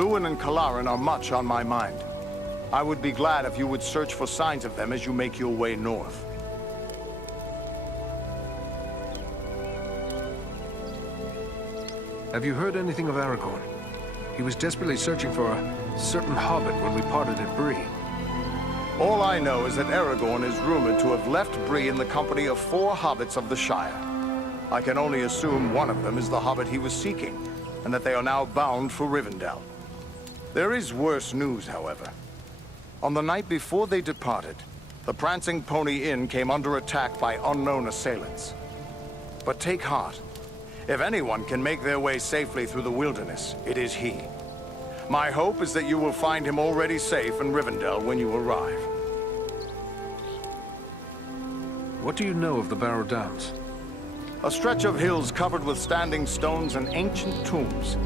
Lewin and Kalaran are much on my mind. I would be glad if you would search for signs of them as you make your way north. Have you heard anything of Aragorn? He was desperately searching for a certain hobbit when we parted at Bree. All I know is that Aragorn is rumored to have left Bree in the company of 4 hobbits of the Shire. I can only assume one of them is the hobbit he was seeking, and that they are now bound for Rivendell. There is worse news, however. On the night before they departed, the Prancing Pony Inn came under attack by unknown assailants. But take heart. If anyone can make their way safely through the wilderness, it is he. My hope is that you will find him already safe in Rivendell when you arrive. What do you know of the Barrow Downs? A stretch of hills covered with standing stones and ancient tombs.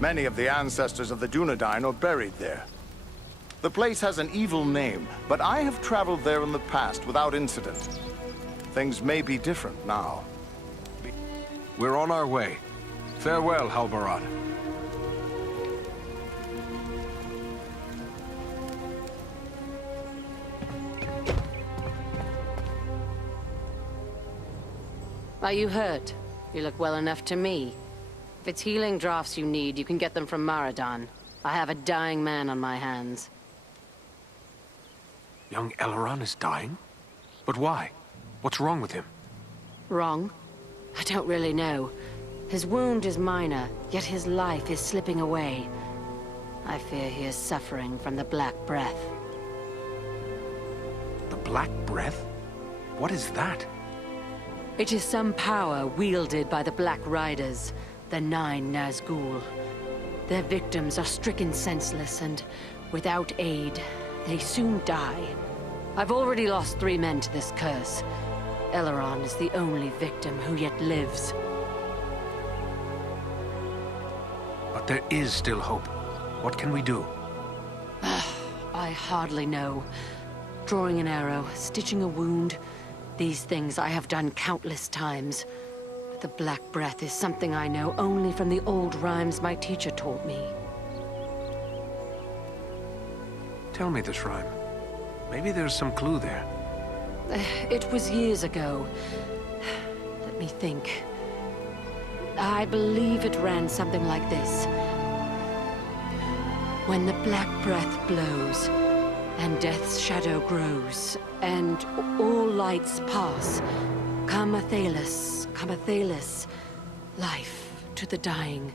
Many of the ancestors of the Dunedain are buried there. The place has an evil name, but I have traveled there in the past without incident. Things may be different now. We're on our way. Farewell, Halbarad. Are you hurt? You look well enough to me. If it's healing draughts you need, you can get them from Maradan. I have a dying man on my hands. Young Elrond is dying? But why? What's wrong with him? Wrong? I don't really know. His wound is minor, yet his life is slipping away. I fear he is suffering from the Black Breath. The Black Breath? What is that? It is some power wielded by the Black Riders, the 9 Nazgul. Their victims are stricken senseless, and without aid, they soon die. I've already lost 3 men to this curse. Elrond is the only victim who yet lives. But there is still hope. What can we do? I hardly know. Drawing an arrow, stitching a wound. These things I have done countless times. But the Black Breath is something I know only from the old rhymes my teacher taught me. Tell me this rhyme. Maybe there's some clue there. It was years ago. Let me think. I believe it ran something like this. When the Black Breath blows, and death's shadow grows, and all lights pass, come Athelas, life to the dying.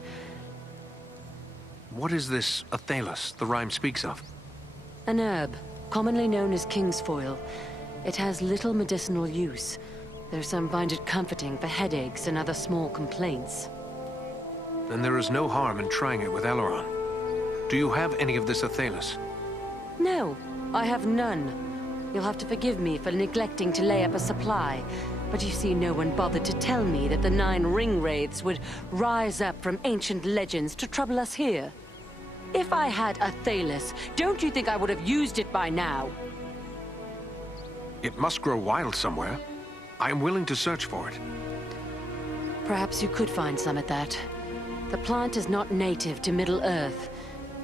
What is this Athelas the rhyme speaks of? An herb, commonly known as kingsfoil. It has little medicinal use, though some find it comforting for headaches and other small complaints. Then there is no harm in trying it with Elrond. Do you have any of this Athelas? No, I have none. You'll have to forgive me for neglecting to lay up a supply. But you see, no one bothered to tell me that the 9 ring-wraiths would rise up from ancient legends to trouble us here. If I had Athelas, don't you think I would have used it by now? It must grow wild somewhere. I am willing to search for it. Perhaps you could find some at that. The plant is not native to Middle-earth.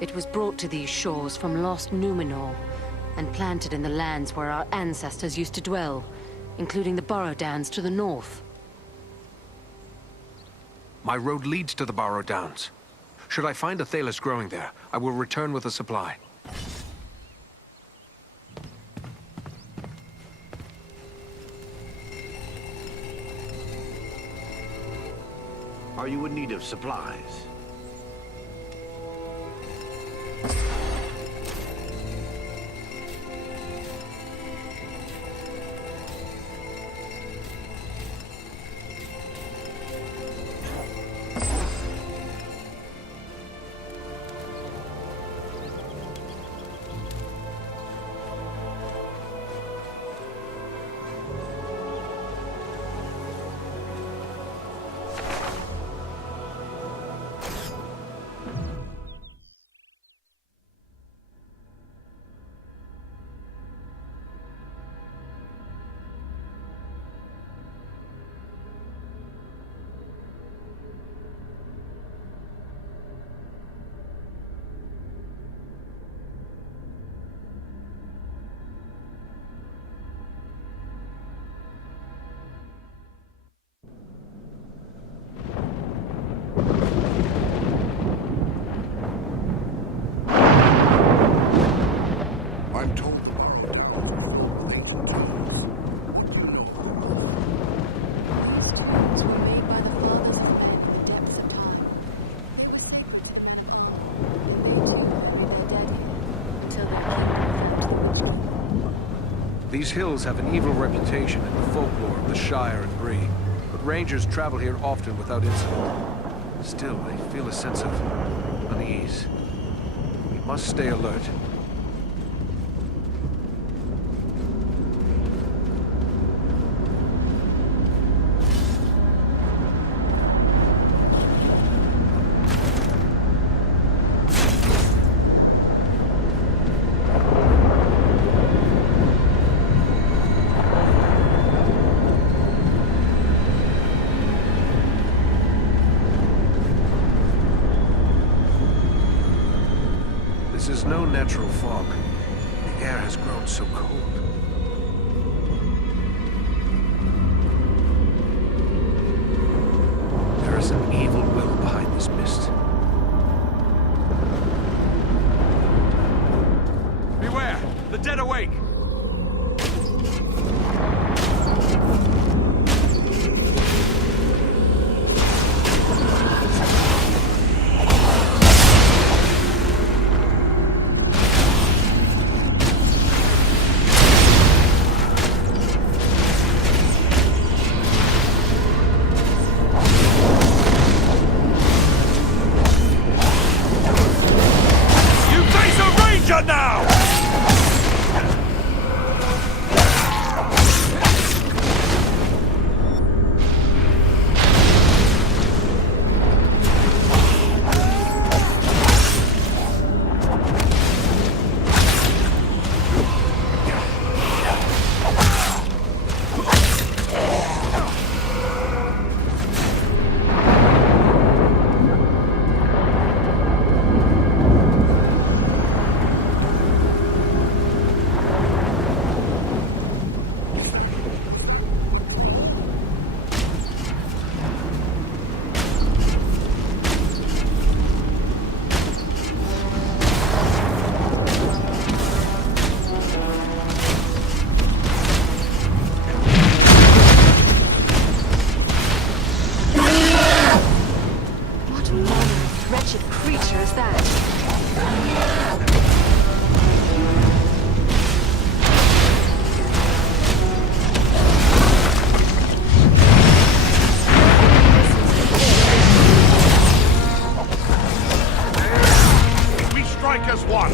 It was brought to these shores from lost Numenor, and planted in the lands where our ancestors used to dwell, including the Barrow Downs to the north. My road leads to the Barrow Downs. Should I find Athelas growing there, I will return with a supply. Are you in need of supplies? These hills have an evil reputation in the folklore of the Shire and Bree, but rangers travel here often without incident. Still, I feel a sense of unease. We must stay alert. This is no natural fog. The air has grown so cold. There is an evil will behind this mist. Beware! The dead awake! Now! Wretched creature is that? We strike as one!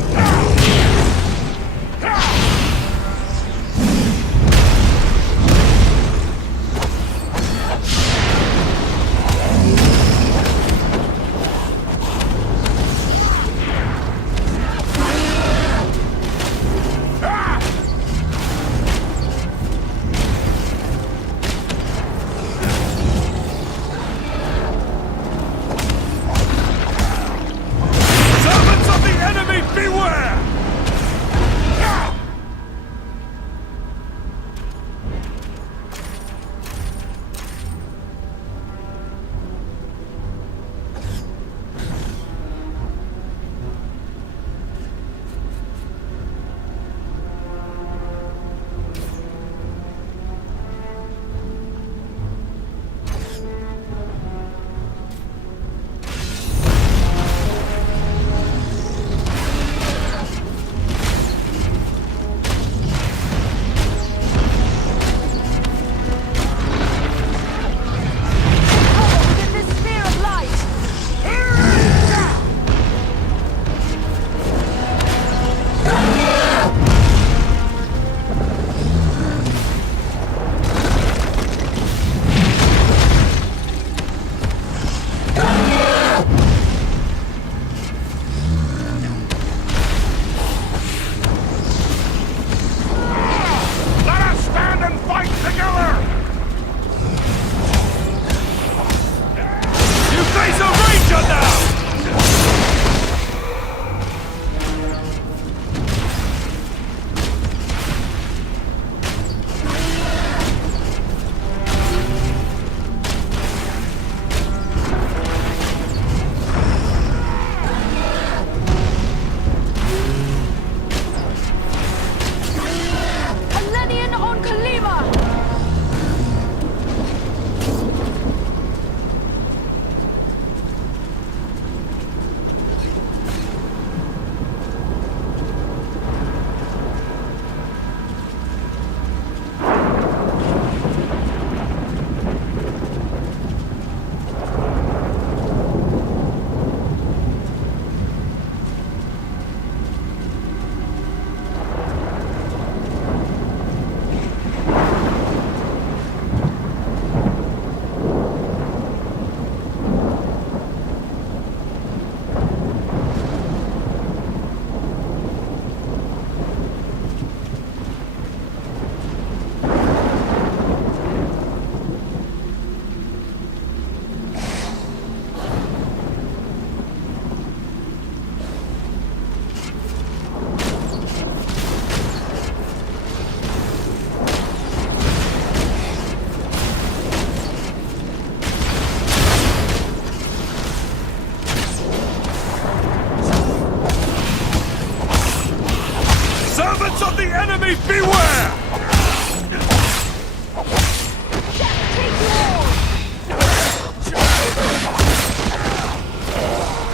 the enemy, beware!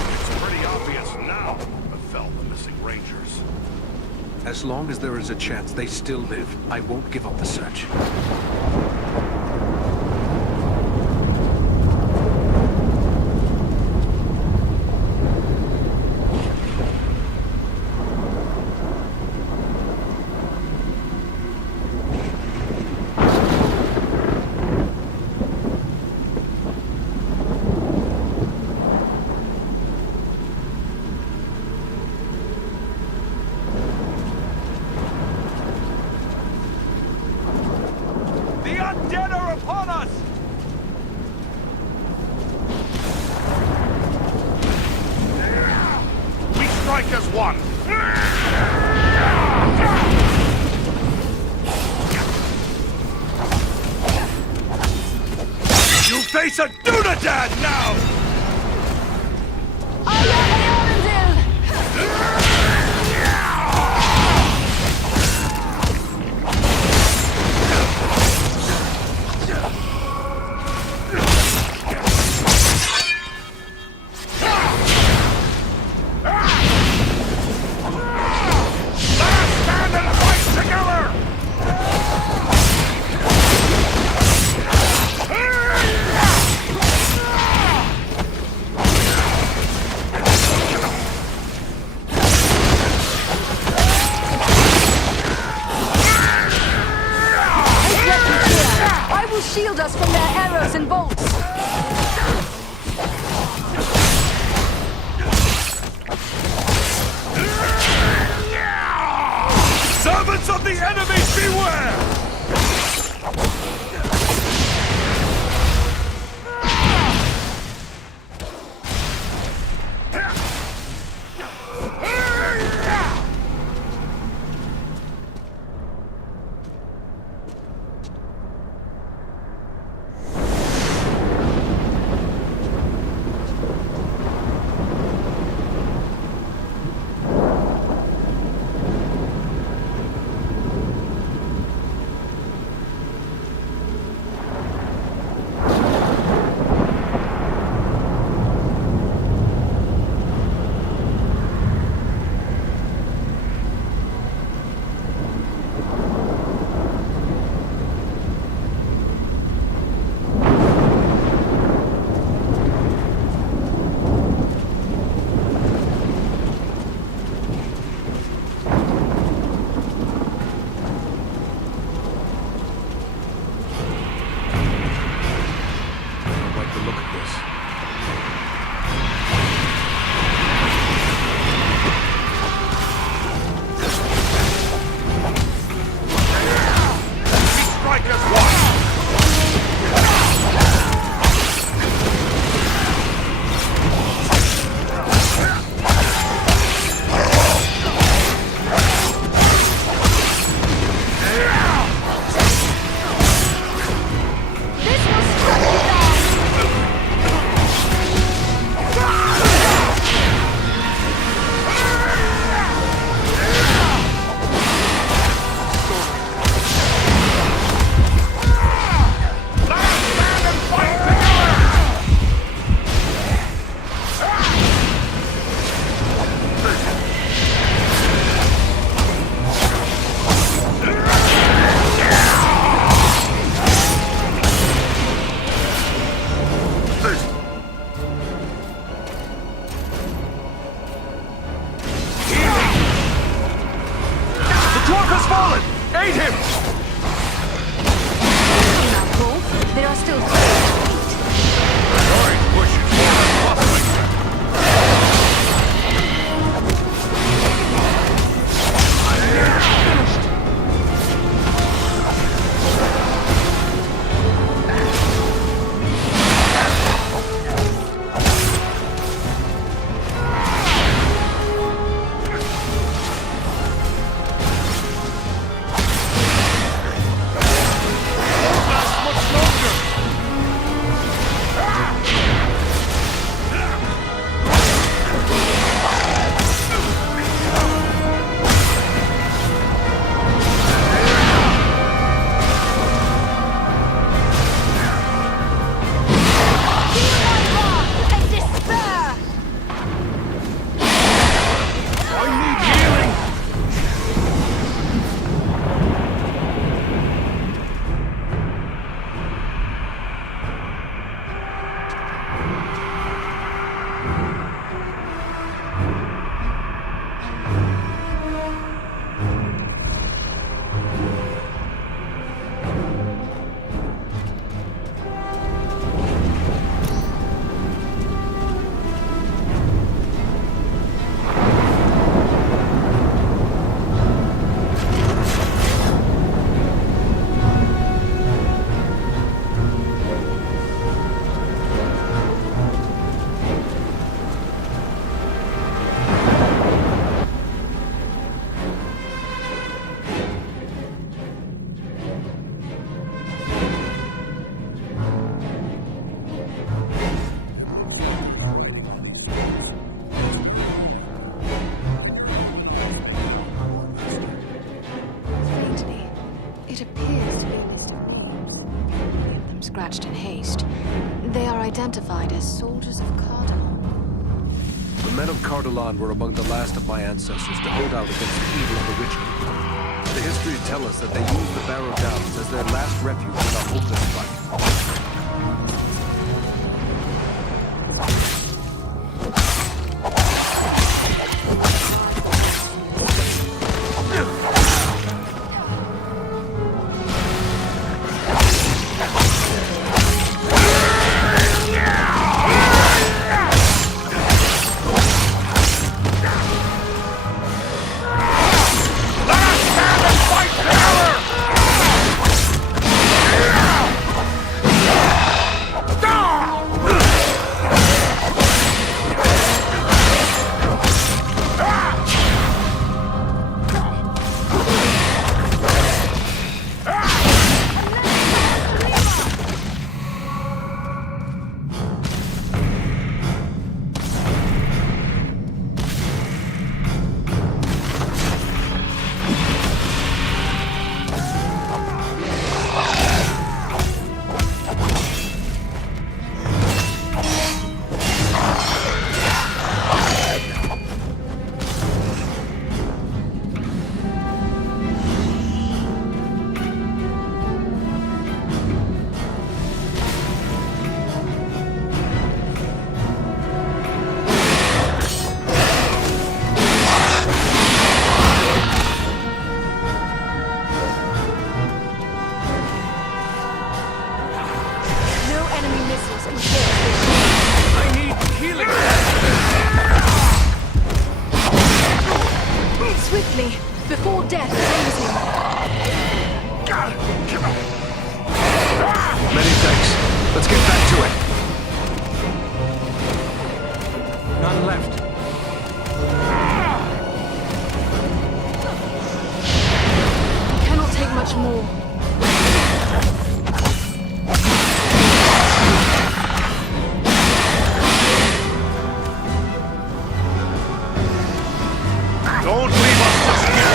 It's pretty obvious now who fell the missing Rangers. As long as there is a chance they still live, I won't give up the search. The undead are upon us! We strike as one! You face a Dunedain now! Shield us from their arrows and bolts! Servants of the enemy, beware! There are still two. Sorry, push it. scratched in haste. They are identified as soldiers of Cardinal. The men of Cardolan were among the last of my ancestors to hold out against the evil of the Witch King. The history tells us that they used the Barrow Downs as their last refuge in a hopeless fight. Swiftly, before death claims him. Many thanks. Let's get back to it. None left. Cannot take much more. Don't leave us just yet!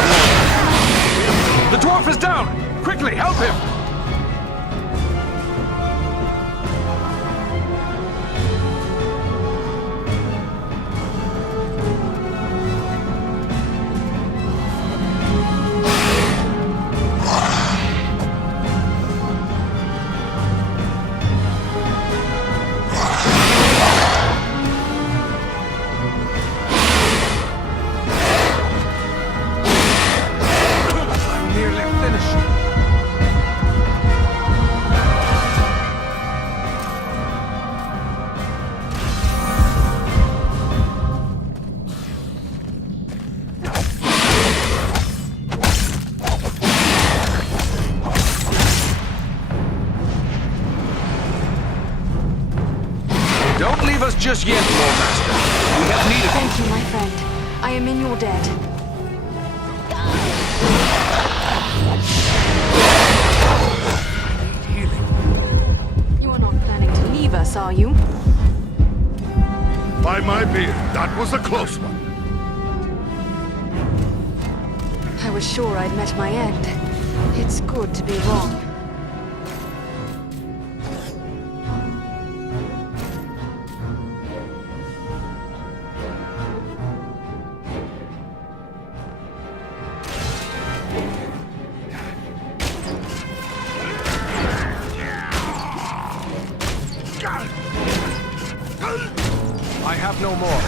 The dwarf is down! Quickly, help him! Don't leave us just yet, Lord Master. We have need of Thank you, my friend. I am in your debt. You are not planning to leave us, are you? By my beard, that was a close one. I was sure I'd met my end. It's good to be wrong. I have no more.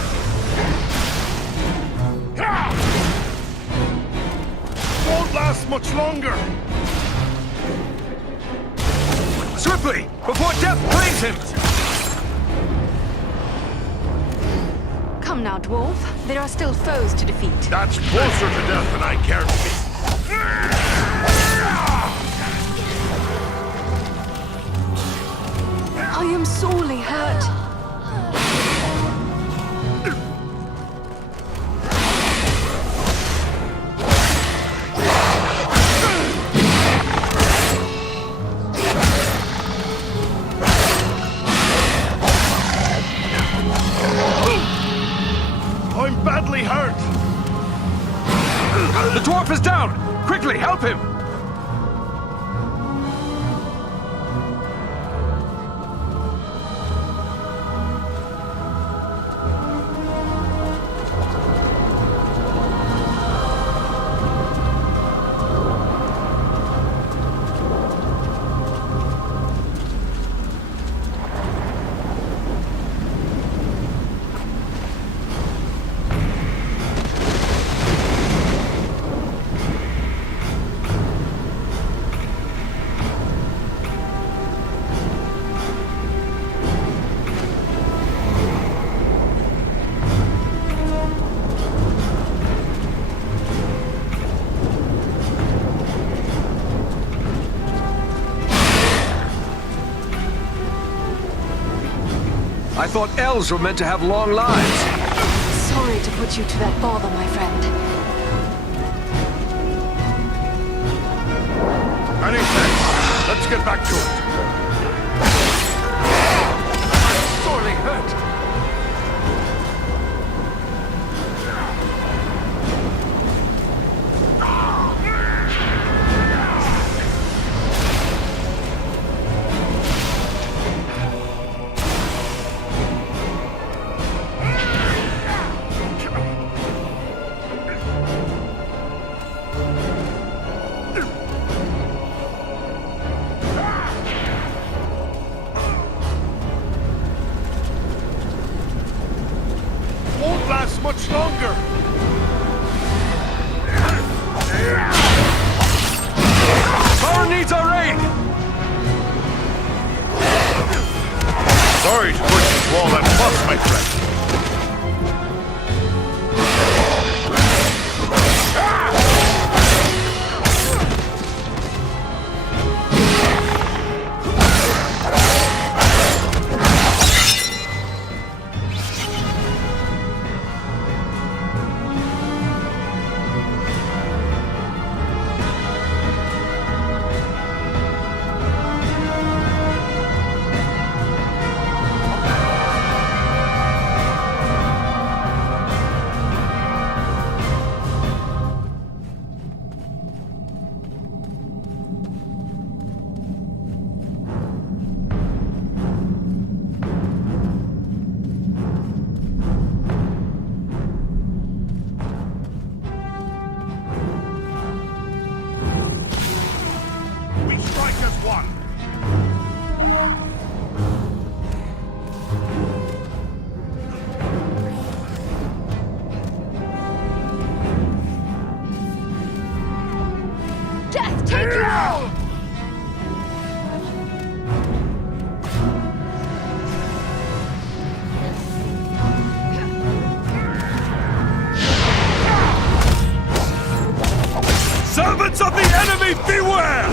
Won't last much longer! Swiftly, before death claims him! Come now, dwarf. There are still foes to defeat. That's closer to death than I care to be. I am sorely hurt. I'm badly hurt! The dwarf is down! Quickly, help him! thought elves were meant to have long lives. Sorry to put you to that bother, my friend. Many thanks. Let's get back to it. I'm sorely hurt. Won't last much longer. Power needs our aid! Sorry to put you to all that fuss, my friend. We strike as one. Death, take you all! Servants of the enemy, beware!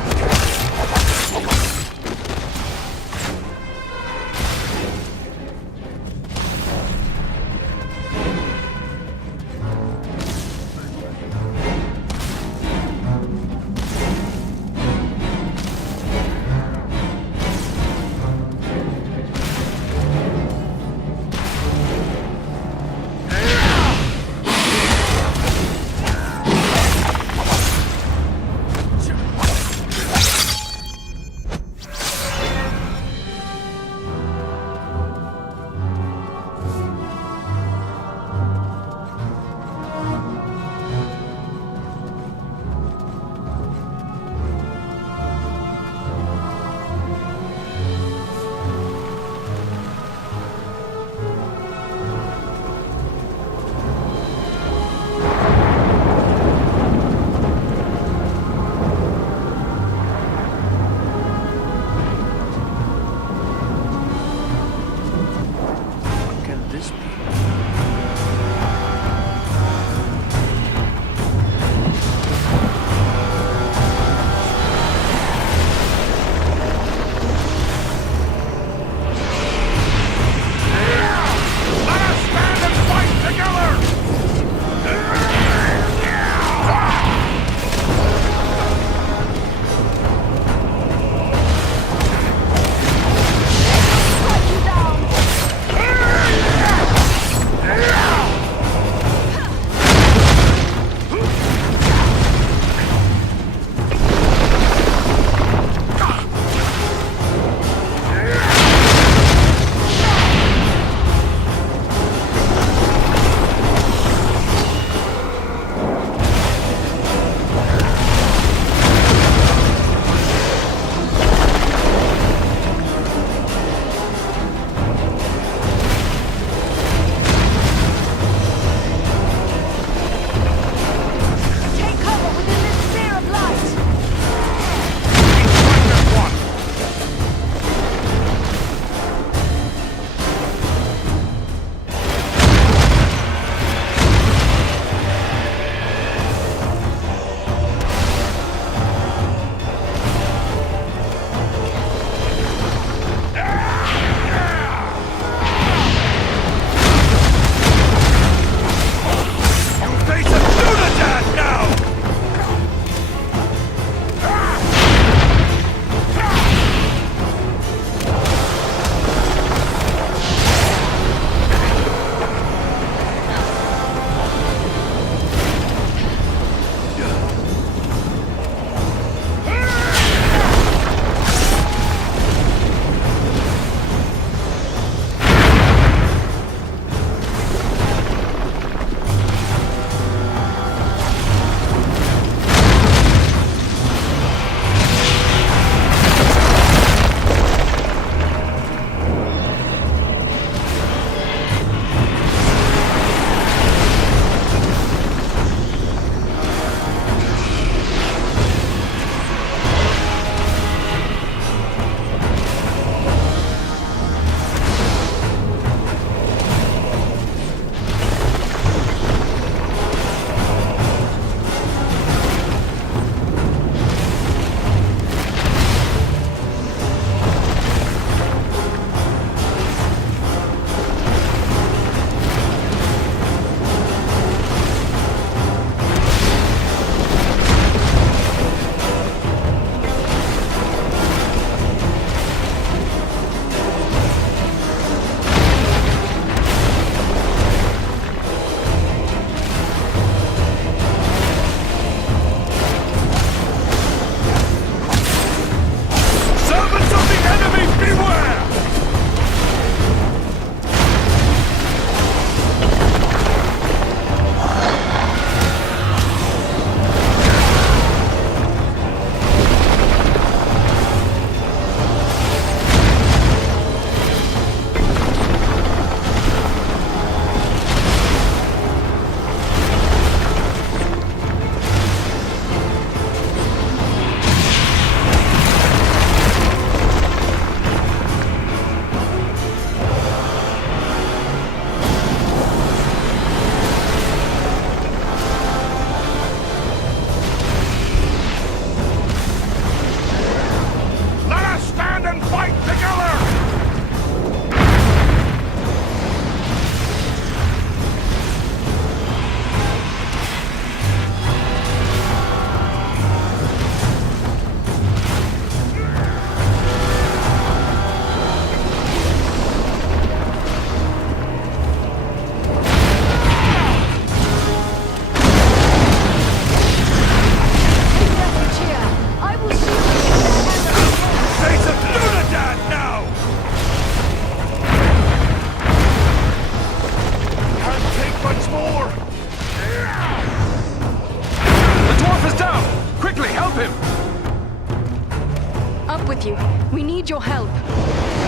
We need your help.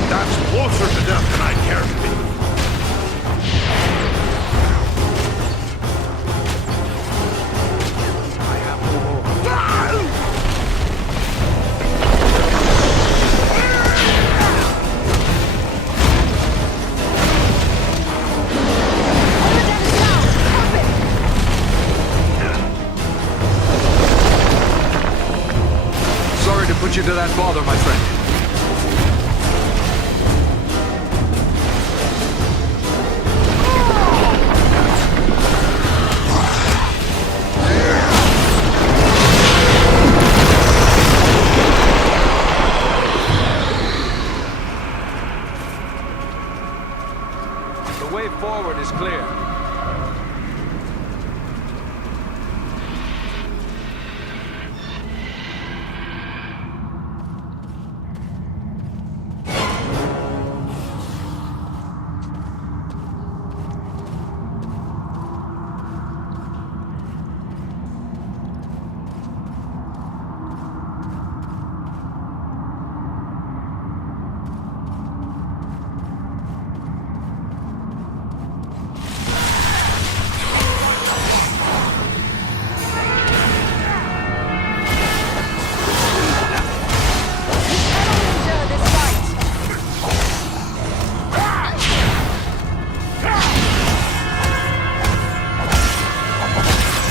That's closer to death than I care to be. I have no hope. Sorry to put you to that bother, my friend. The way forward is clear.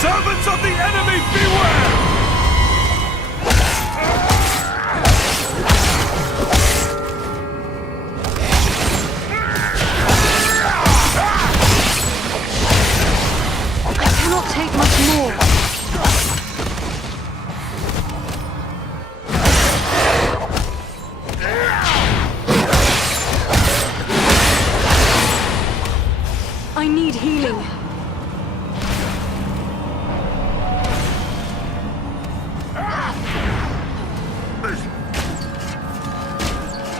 Servants of the enemy, beware! I cannot take much more. I need healing.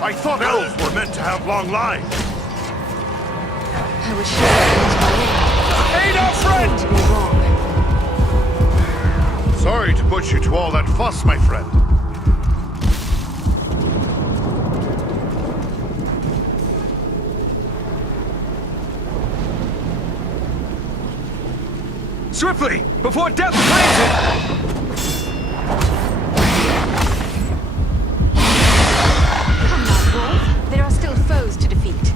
I thought elves were meant to have long lives. I was sure I Aid our friend! was to be wrong. Sorry to put you to all that fuss, my friend. Swiftly, before death claims it! Come now, Wolf. There are still foes to defeat.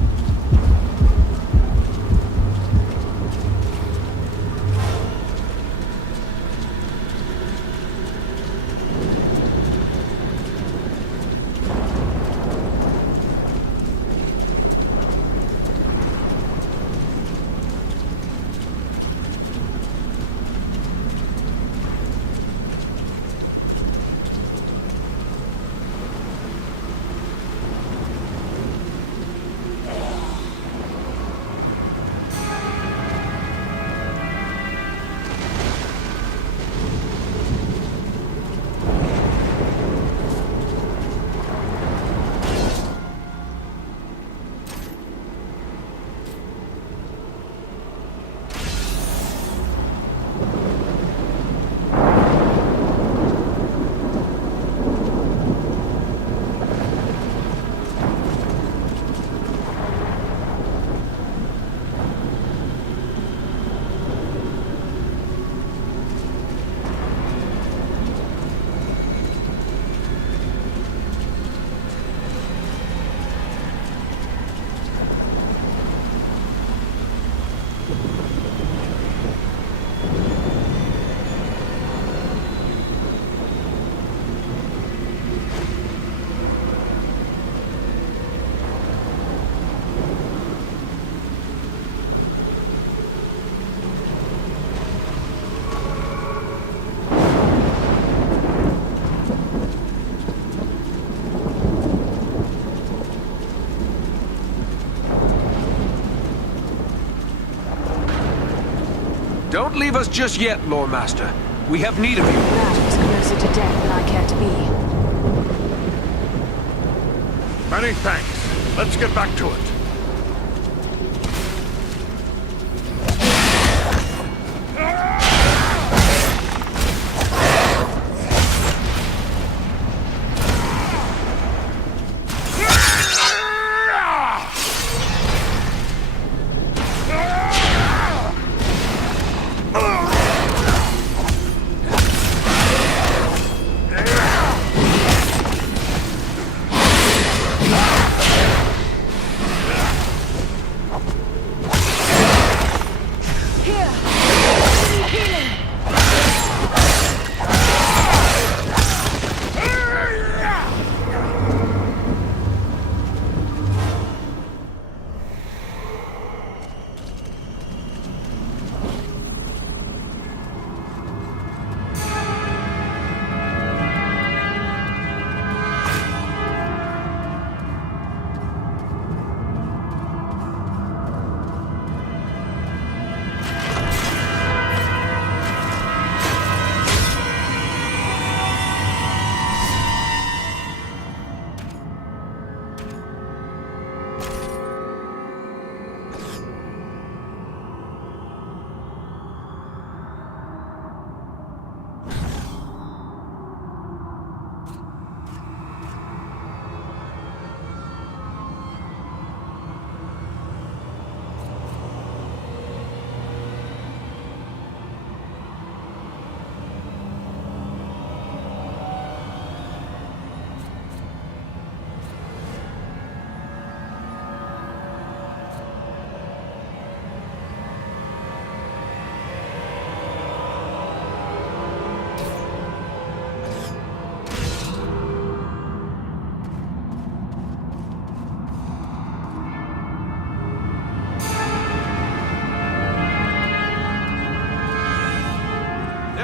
Don't leave us just yet, Lord Master. We have need of you. That was closer to death than I care to be. Many thanks. Let's get back to it.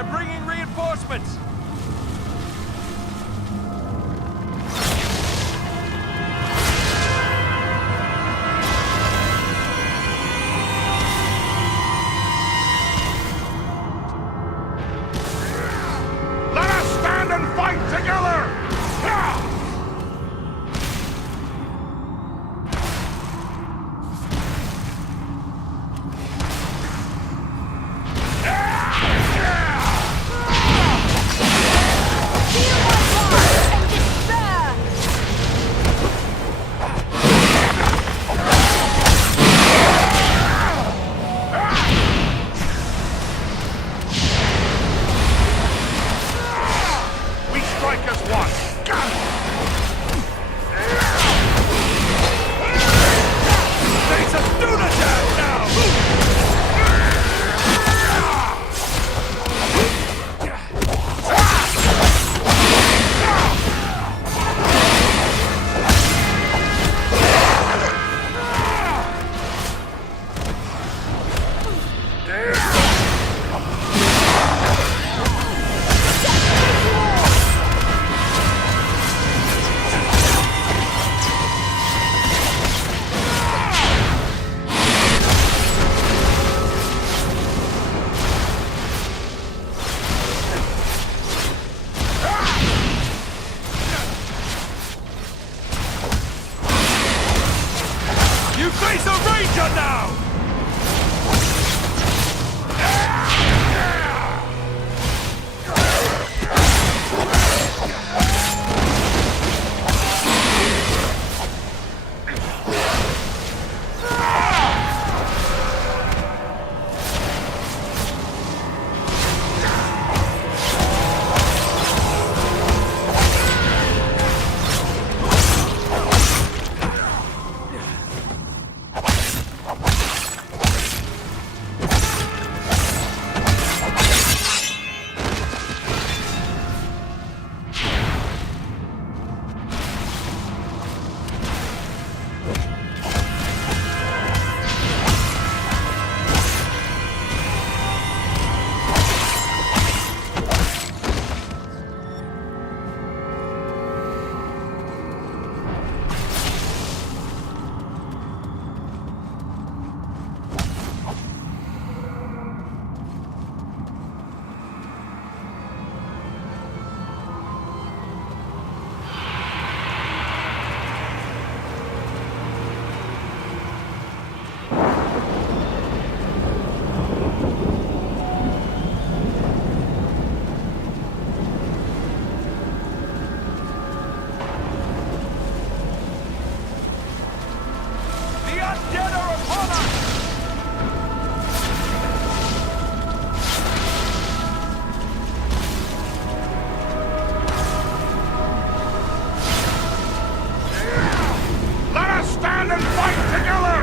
bringing reinforcements! Let us stand and fight together! We strike as one! Face a Dunadan now! You face a Ranger now! The undead are upon us! Let us stand and fight together!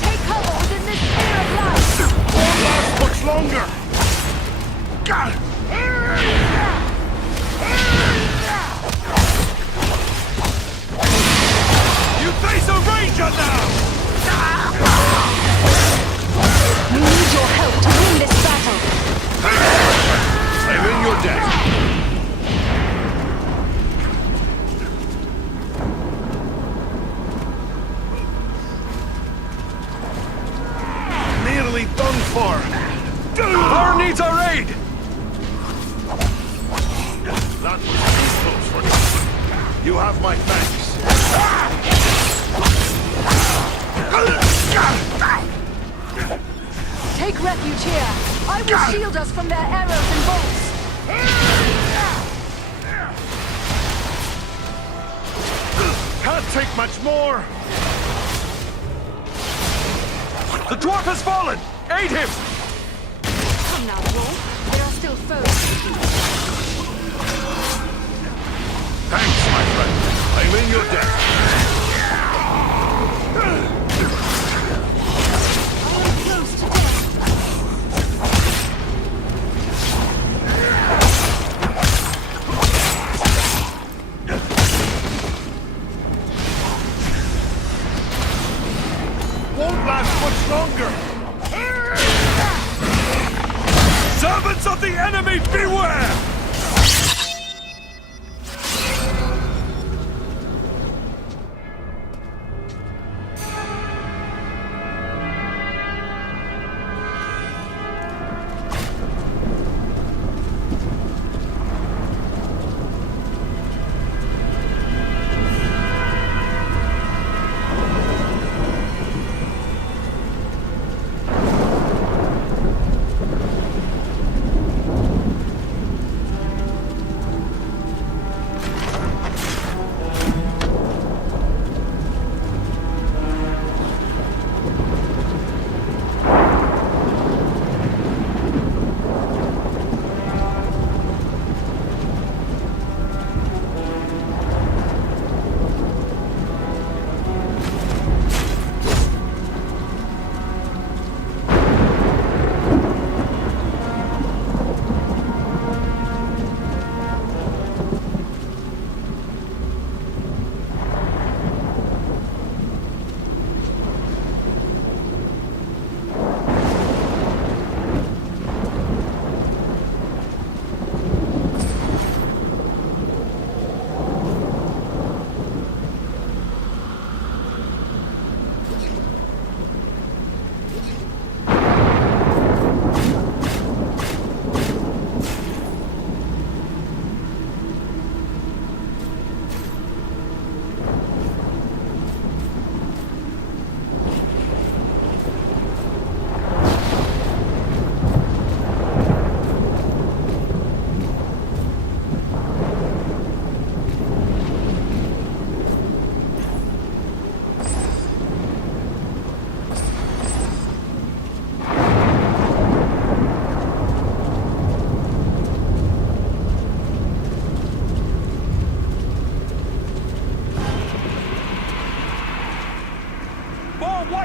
Take cover within this sphere of light! Won't last much longer! You face a Ranger now! We need your help to win this battle! I'm in your debt. Nearly done for. Power needs our aid! That was too close for comfort. You have my thanks. Take refuge here! I will shield us from their arrows and bolts! Can't take much more. The dwarf has fallen! Aid him! Come now, dwarf. There are still foes. Thanks, my friend. I'm in your debt. I am close to death.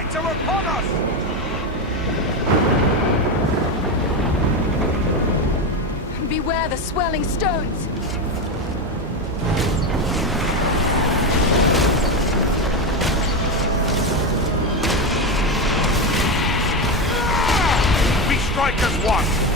Hobbits are upon us! Beware the swirling stones! We strike as one!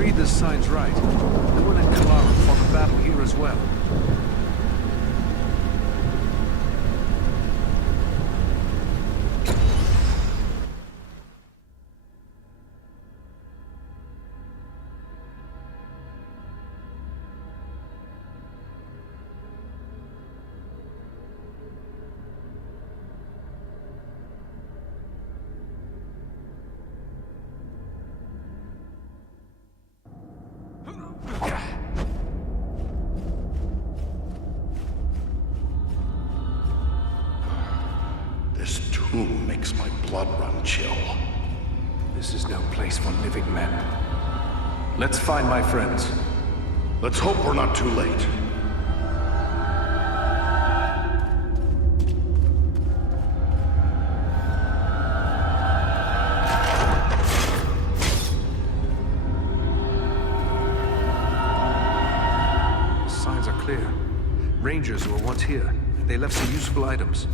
read the signs right, Lewin and Kalaran fought a battle here as well. This tomb makes my blood run chill. This is no place for living men. Let's find my friends. Let's hope we're not too late. The signs are clear. Rangers were once here. They left some useful items.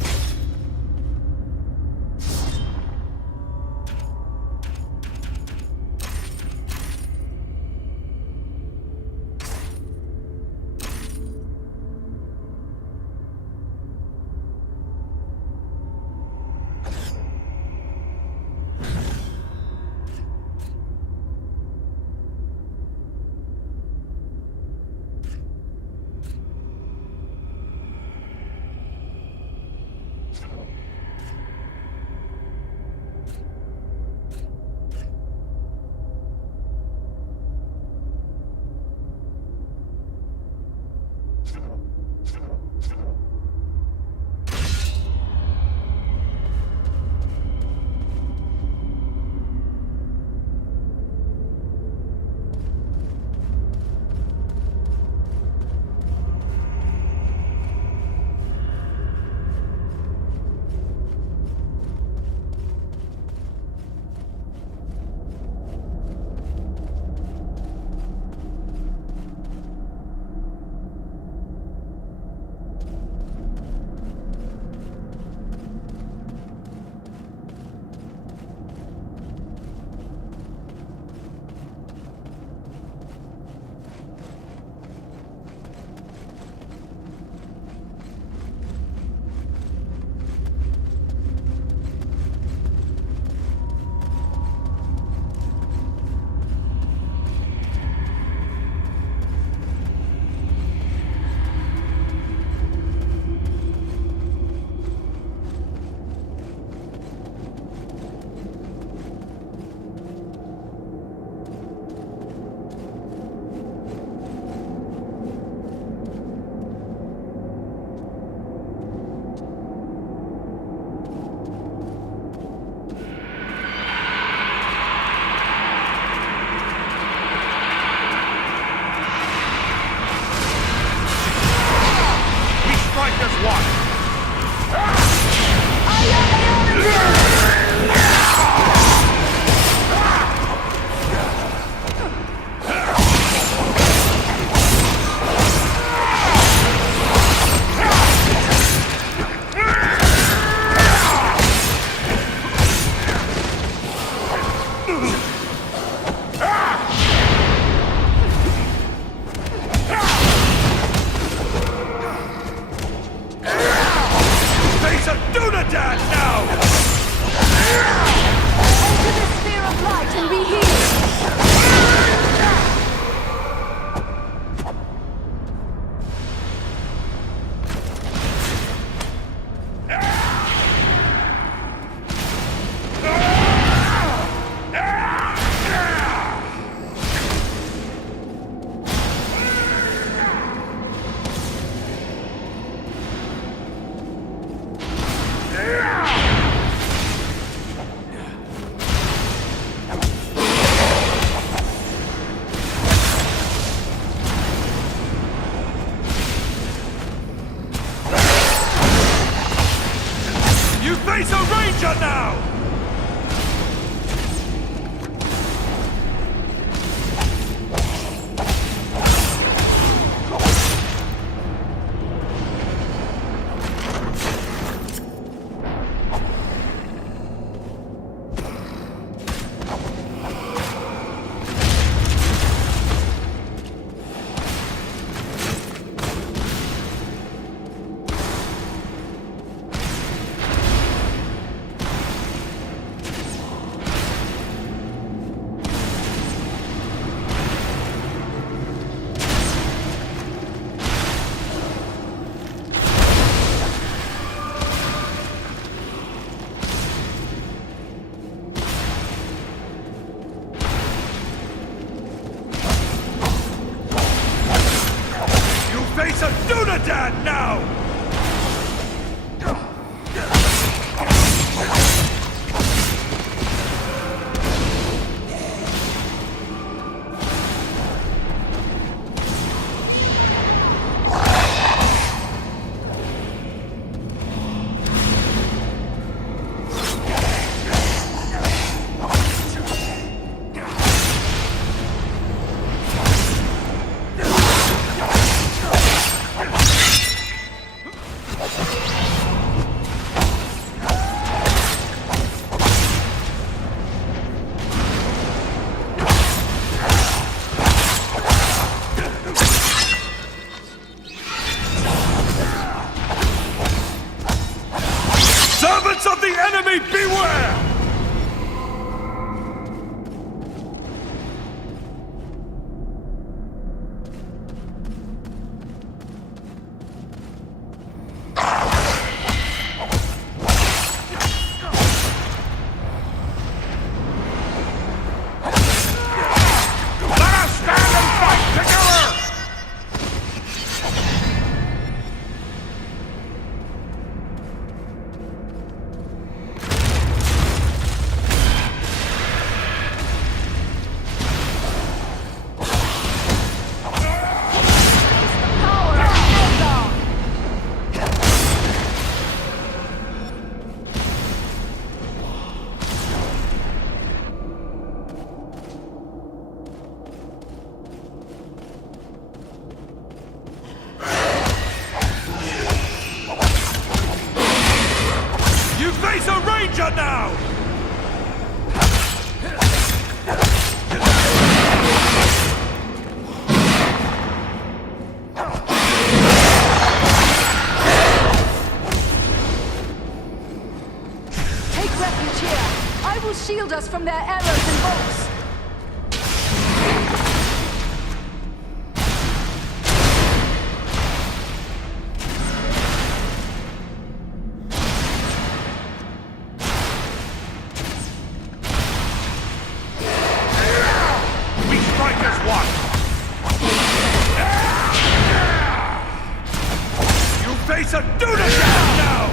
face of doom now!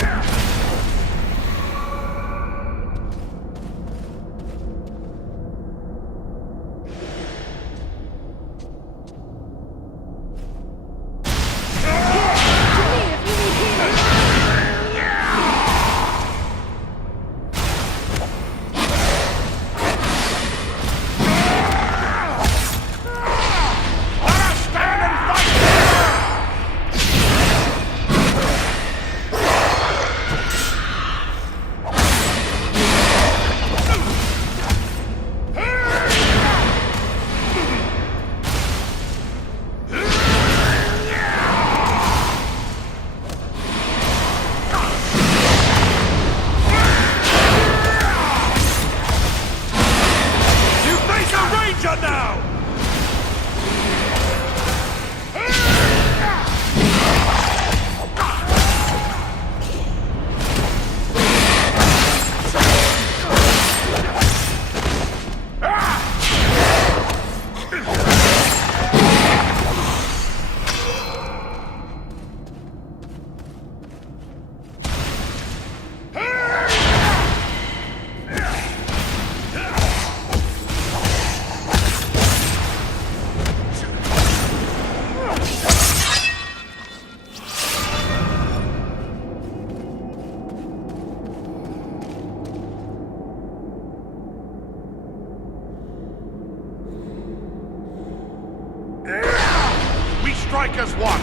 Now! We strike as one!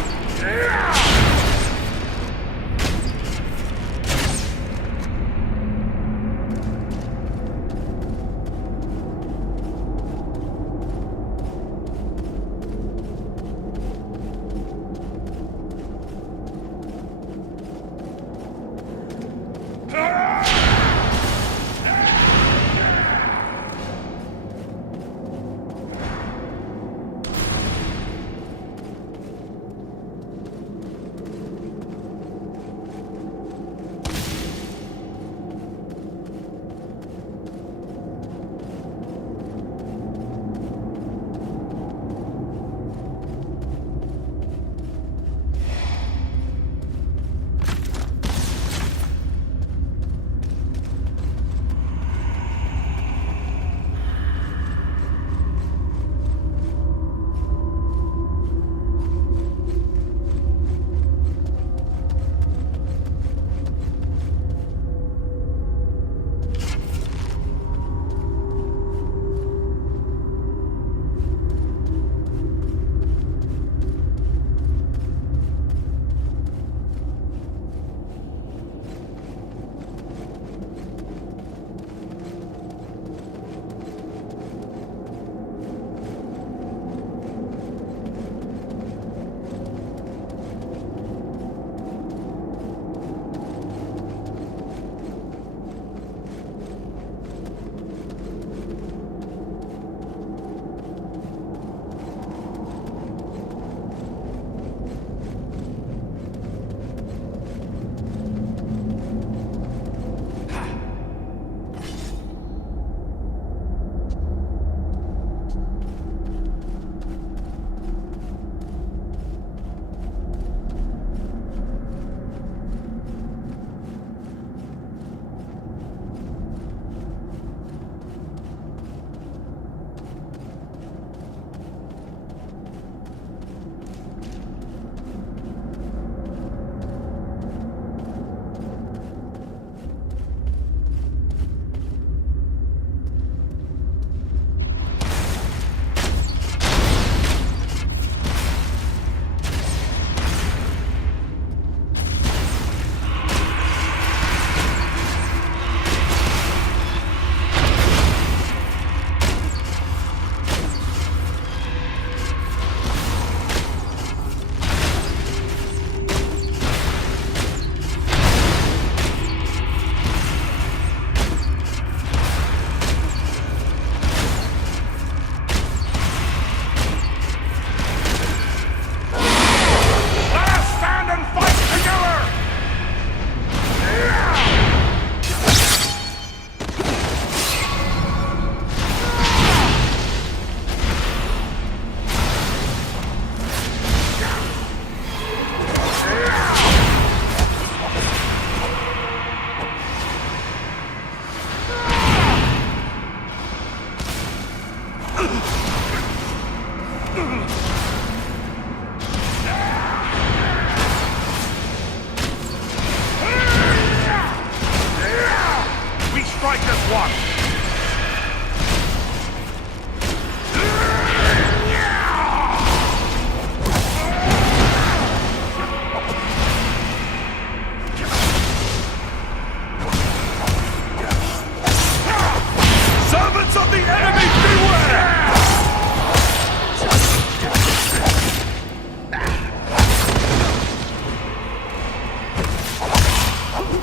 We strike as one! Servants of the enemy, beware!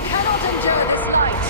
Cannot endure this light.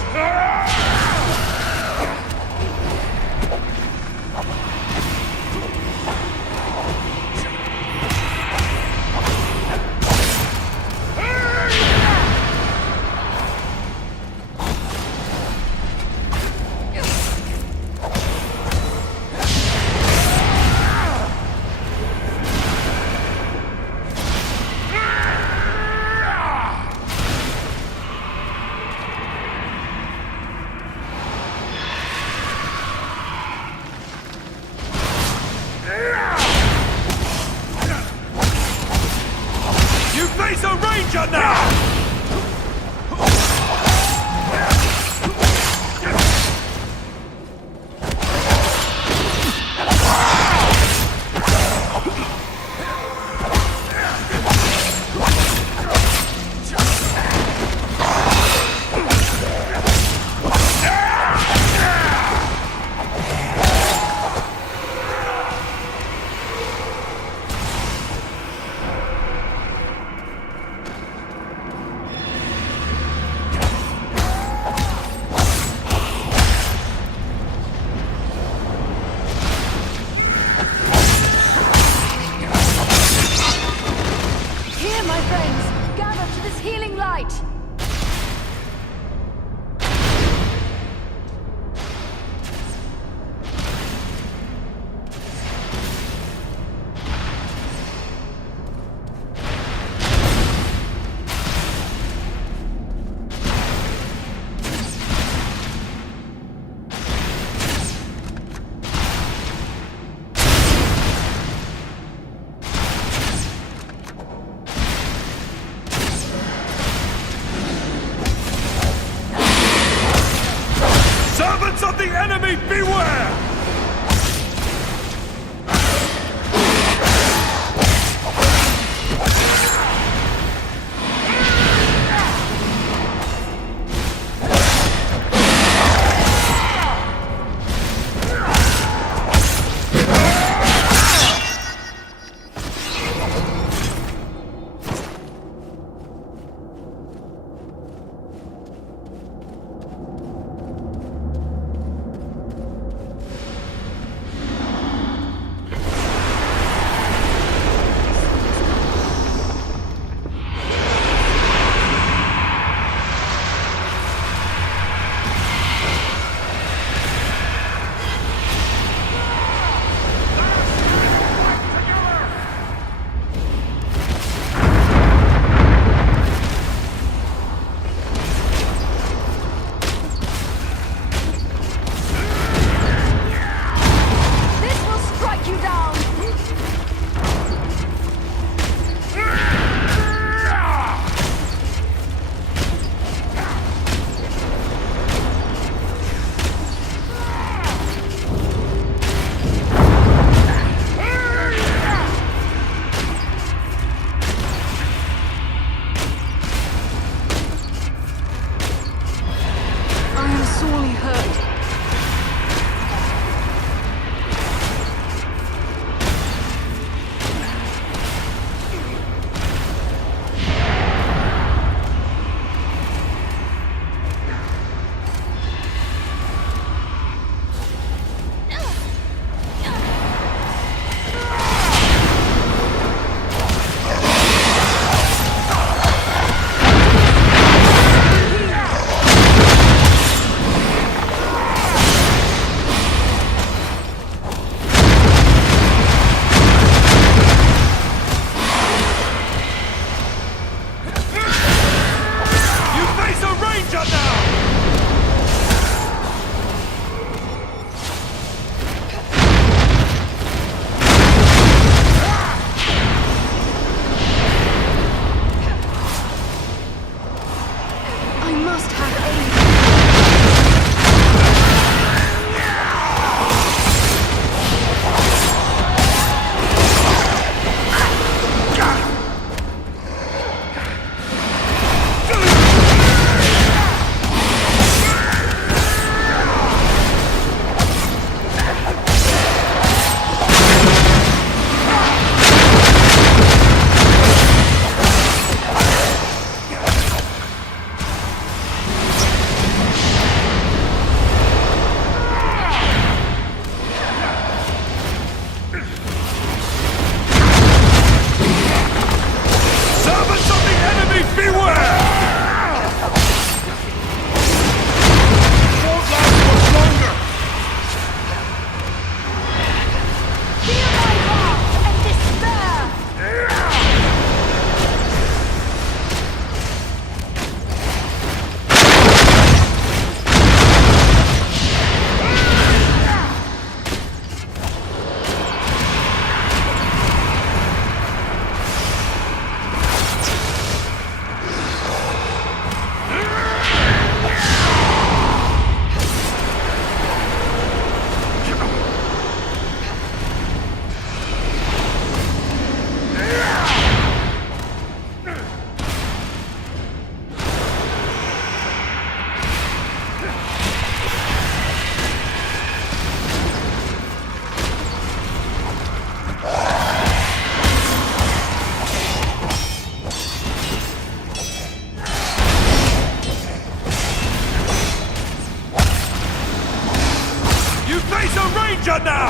now!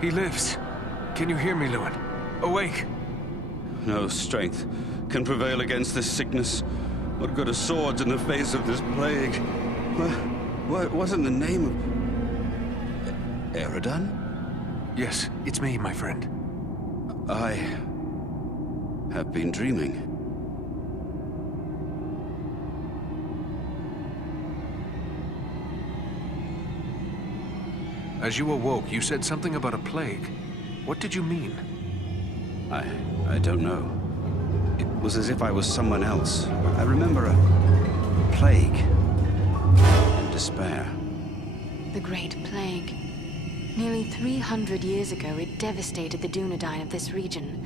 He lives. Can you hear me, Luin? Awake! No strength can prevail against this sickness. What good are swords in the face of this plague? What in the name of... Eridan? Yes, it's me, my friend. I have been dreaming. As you awoke, you said something about a plague. What did you mean? I don't know. It was as if I was someone else. I remember a plague and despair. The Great Plague. Nearly 300 years ago, it devastated the Dunedain of this region.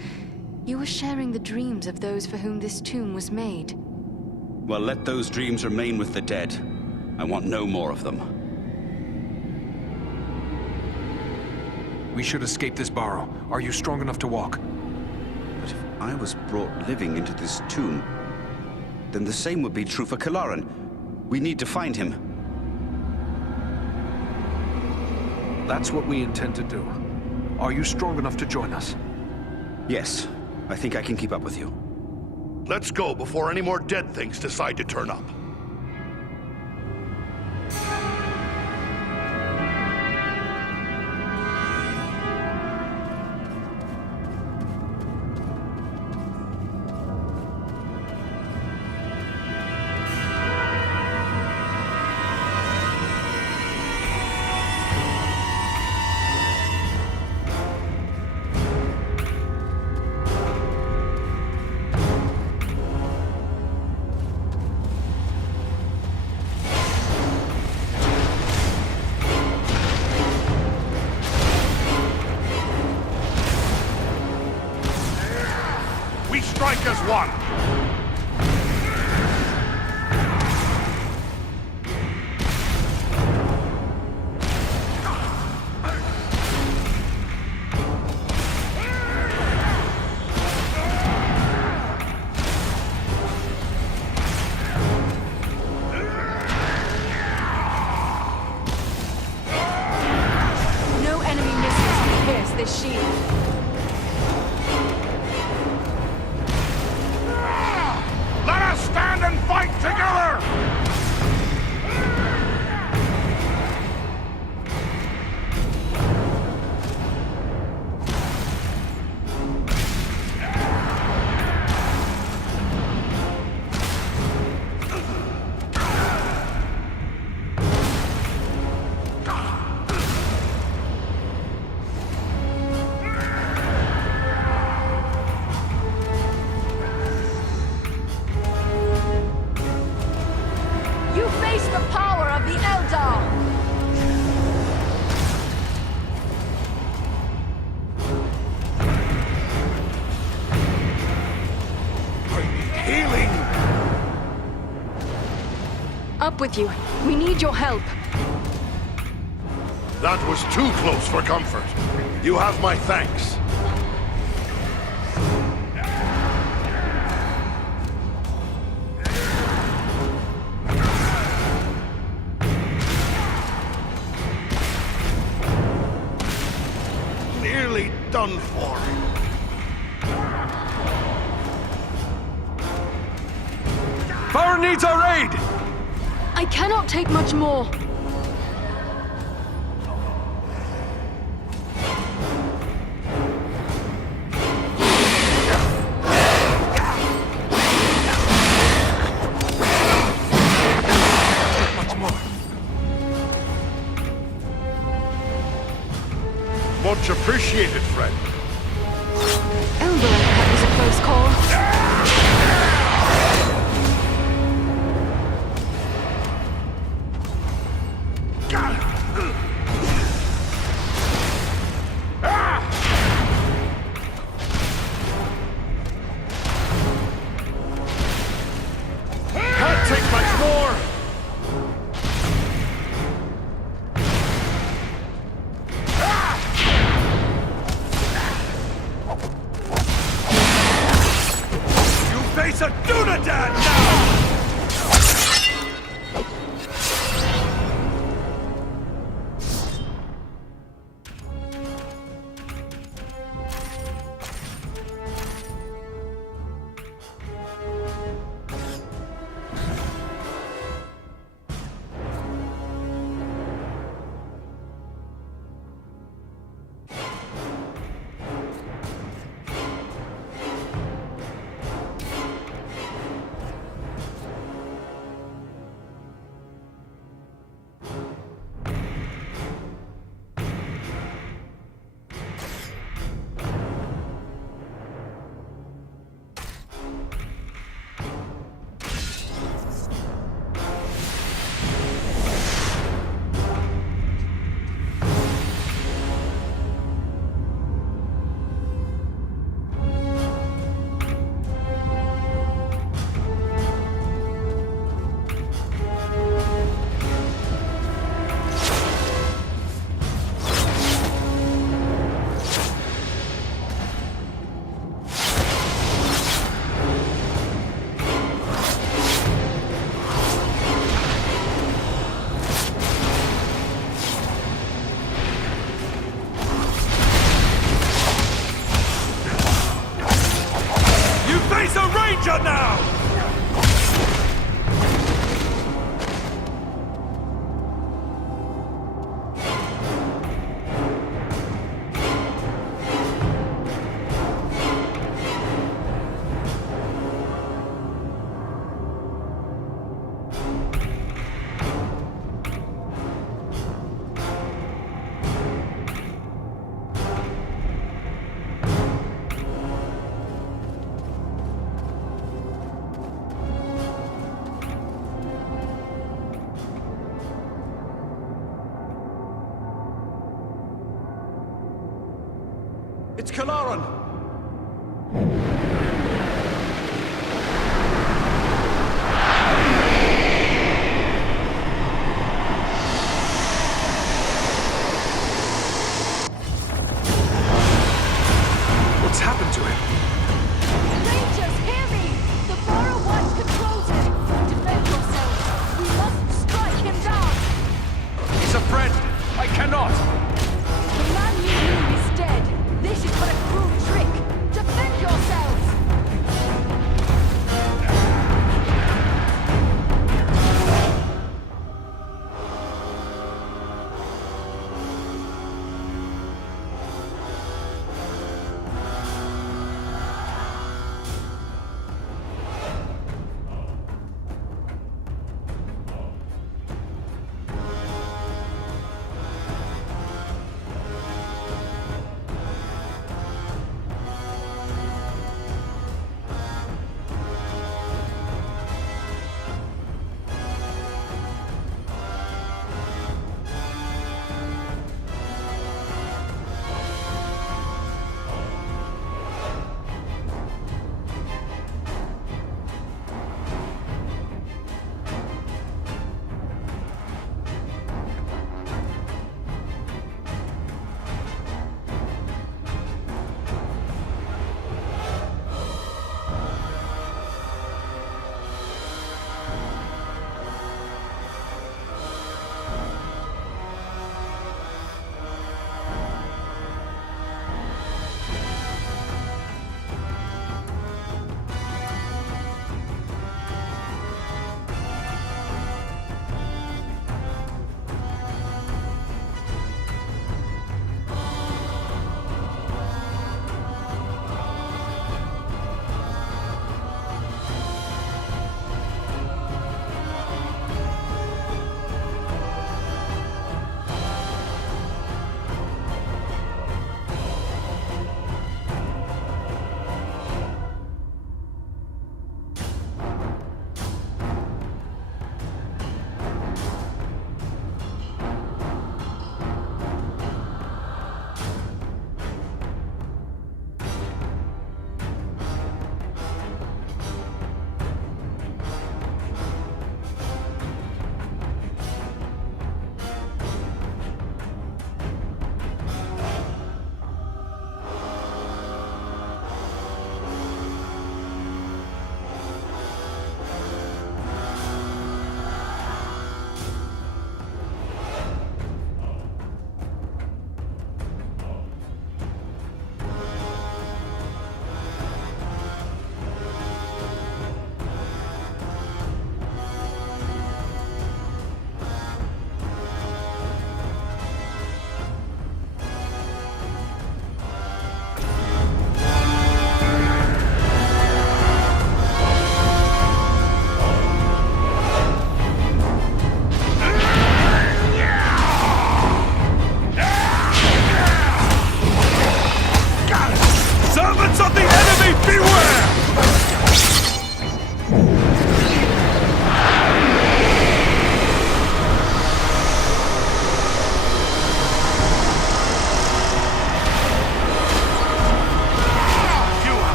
You were sharing the dreams of those for whom this tomb was made. Well, let those dreams remain with the dead. I want no more of them. We should escape this burrow. Are you strong enough to walk? But if I was brought living into this tomb, then the same would be true for Kalaran. We need to find him. That's what we intend to do. Are you strong enough to join us? Yes, I think I can keep up with you. Let's go before any more dead things decide to turn up. We strike as one! No enemy missiles can pierce this shield. Let us stand and fight together! up with you. We need your help. That was too close for comfort. You have my thanks. Nearly done for. Baron needs our aid! I cannot take much more. Much appreciated, friend. Elbereth, that was a close call. Can't take much more! You face a Dunedain now! Face a ranger now! It's Kalaran! What's happened to him? Rangers, hear me! The Borrow Watch controls him! Defend yourselves! We must strike him down! He's a friend! I cannot! The man you knew is dead! This is but a cruel trick! Defend yourselves!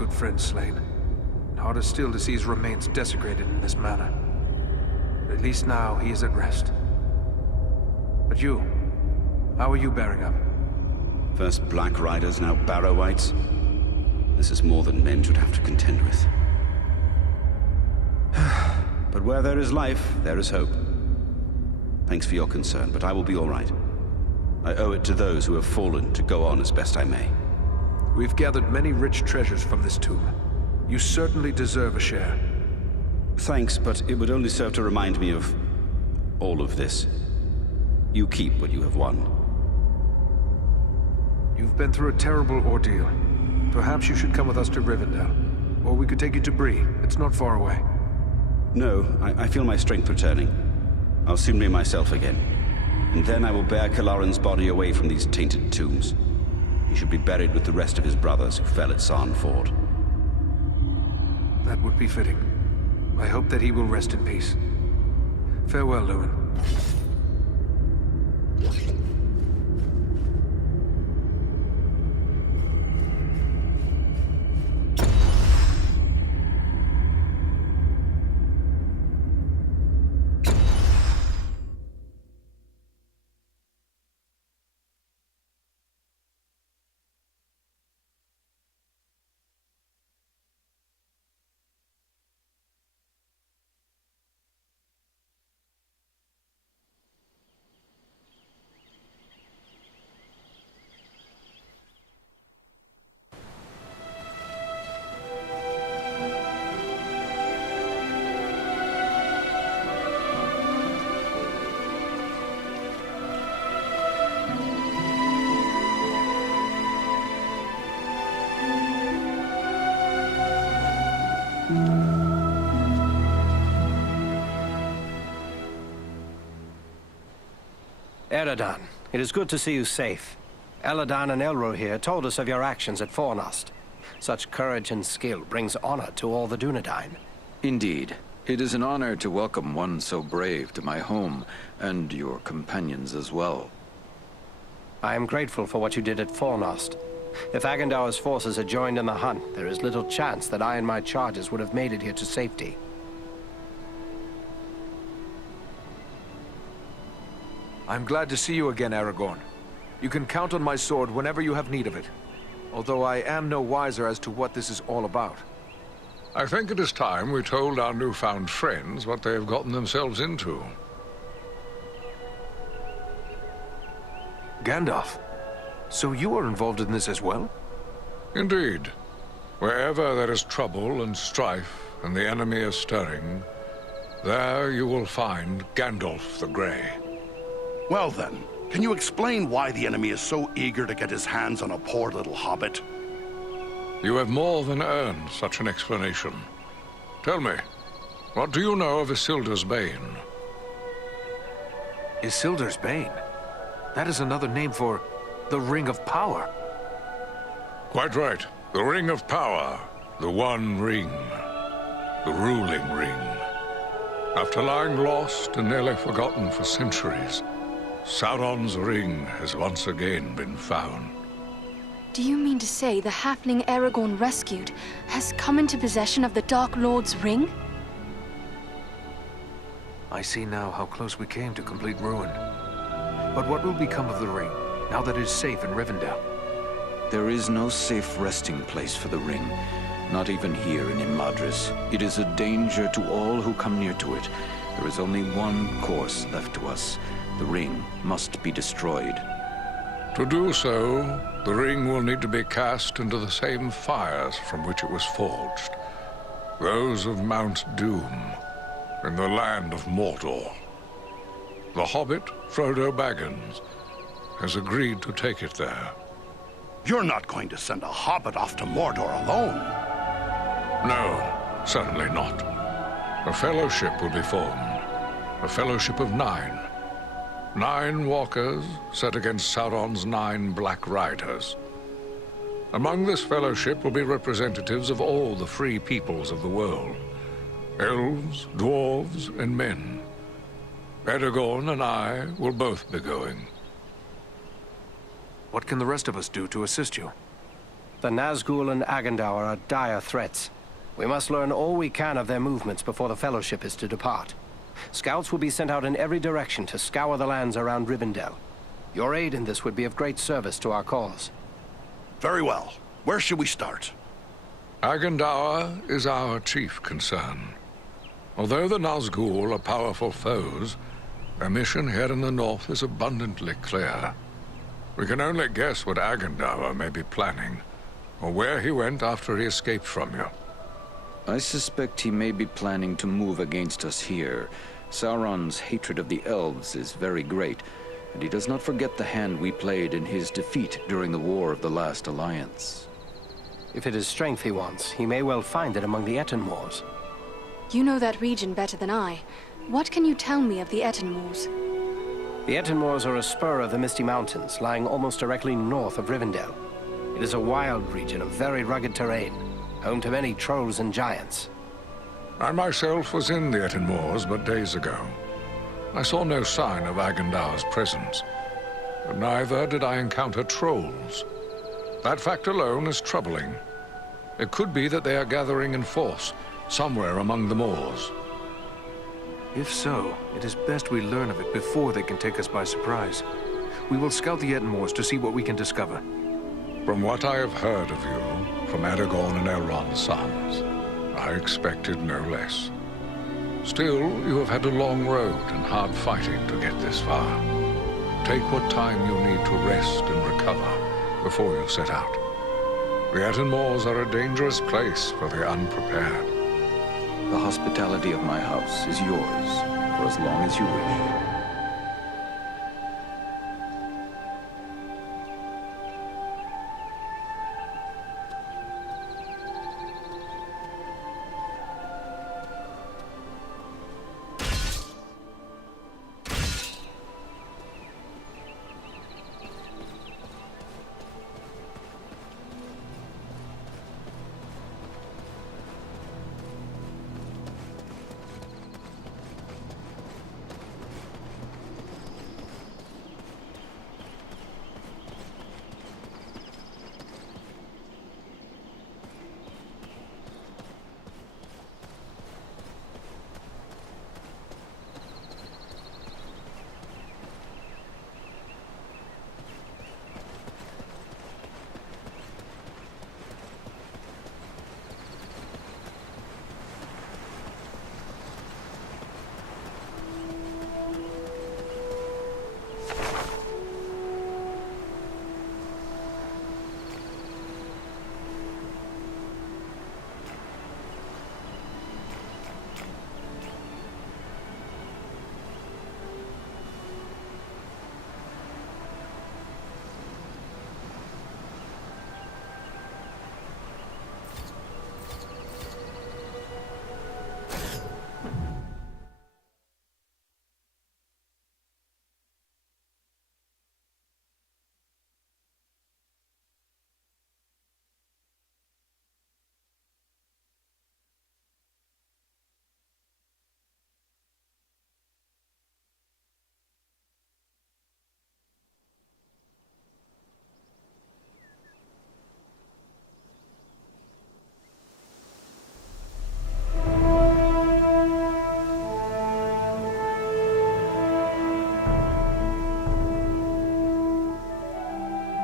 good friend slain. And harder still to see his remains desecrated in this manner. But at least now he is at rest. But you, how are you bearing up? First Black Riders, now Barrow-wights. This is more than men should have to contend with. But where there is life, there is hope. Thanks for your concern, but I will be all right. I owe it to those who have fallen to go on as best I may. We've gathered many rich treasures from this tomb. You certainly deserve a share. Thanks, but it would only serve to remind me of all of this. You keep what you have won. You've been through a terrible ordeal. Perhaps you should come with us to Rivendell. Or we could take you to Bree. It's not far away. No, I feel my strength returning. I'll soon be myself again. And then I will bear Kalaran's body away from these tainted tombs. He should be buried with the rest of his brothers who fell at Sarn Ford. That would be fitting. I hope that he will rest in peace. Farewell, Luin. Eredon, it is good to see you safe. Eladan and Elro here told us of your actions at Fornost. Such courage and skill brings honor to all the Dunedain. Indeed. It is an honor to welcome one so brave to my home, and your companions as well. I am grateful for what you did at Fornost. If Agandaur's forces had joined in the hunt, there is little chance that I and my charges would have made it here to safety. I'm glad to see you again, Aragorn. You can count on my sword whenever you have need of it. Although I am no wiser as to what this is all about. I think it is time we told our newfound friends what they have gotten themselves into. Gandalf, so you are involved in this as well? Indeed. Wherever there is trouble and strife, and the enemy is stirring, there you will find Gandalf the Grey. Well then, can you explain why the enemy is so eager to get his hands on a poor little hobbit? You have more than earned such an explanation. Tell me, what do you know of Isildur's Bane? Isildur's Bane? That is another name for the Ring of Power. Quite right. The Ring of Power. The One Ring. The ruling ring. After lying lost and nearly forgotten for centuries, Sauron's ring has once again been found. Do you mean to say the halfling Aragorn rescued has come into possession of the Dark Lord's ring? I see now how close we came to complete ruin. But what will become of the ring, now that it is safe in Rivendell? There is no safe resting place for the ring, not even here in Imladris. It is a danger to all who come near to it. There is only one course left to us. The ring must be destroyed. To do so, the ring will need to be cast into the same fires from which it was forged. Those of Mount Doom, in the land of Mordor. The hobbit, Frodo Baggins, has agreed to take it there. You're not going to send a hobbit off to Mordor alone. No, certainly not. A fellowship will be formed. A fellowship of 9. 9 walkers set against Sauron's 9 Black Riders. Among this fellowship will be representatives of all the free peoples of the world. Elves, dwarves, and men. Aragorn and I will both be going. What can the rest of us do to assist you? The Nazgul and Agandaur are dire threats. We must learn all we can of their movements before the Fellowship is to depart. Scouts will be sent out in every direction to scour the lands around Rivendell. Your aid in this would be of great service to our cause. Very well. Where should we start? Agandaur is our chief concern. Although the Nazgul are powerful foes, their mission here in the north is abundantly clear. We can only guess what Agandaur may be planning, or where he went after he escaped from you. I suspect he may be planning to move against us here. Sauron's hatred of the elves is very great, and he does not forget the hand we played in his defeat during the War of the Last Alliance. If it is strength he wants, he may well find it among the Etenmoors. You know that region better than I. What can you tell me of the Etenmoors? The Etenmoors are a spur of the Misty Mountains, lying almost directly north of Rivendell. It is a wild region of very rugged terrain, home to many trolls and giants. I myself was in the Etenmoors but days ago. I saw no sign of Agandaur's presence, but neither did I encounter trolls. That fact alone is troubling. It could be that they are gathering in force, somewhere among the moors. If so, it is best we learn of it before they can take us by surprise. We will scout the Etenmoors to see what we can discover. From what I have heard of you, from Aragorn and Elrond's sons, I expected no less. Still, you have had a long road and hard fighting to get this far. Take what time you need to rest and recover before you set out. The Etenmoors are a dangerous place for the unprepared. The hospitality of my house is yours for as long as you wish.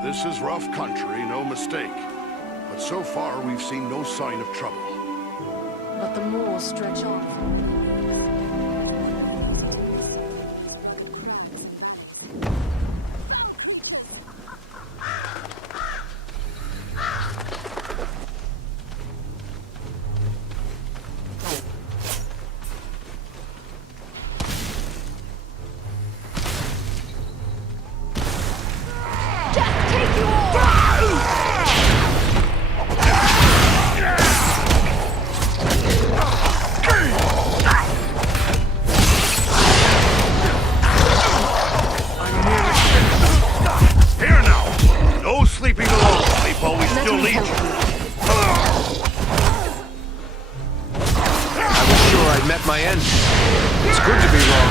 This is rough country, no mistake. But so far, we've seen no sign of trouble. But the moors stretch off. My end. It's good to be wrong.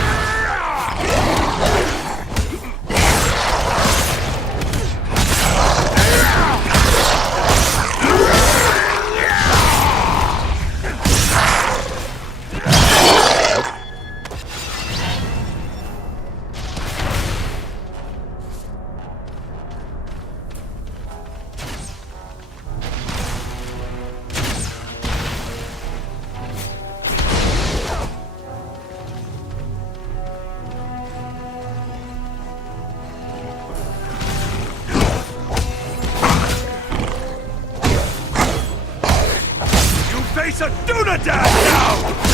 to Dunedain now!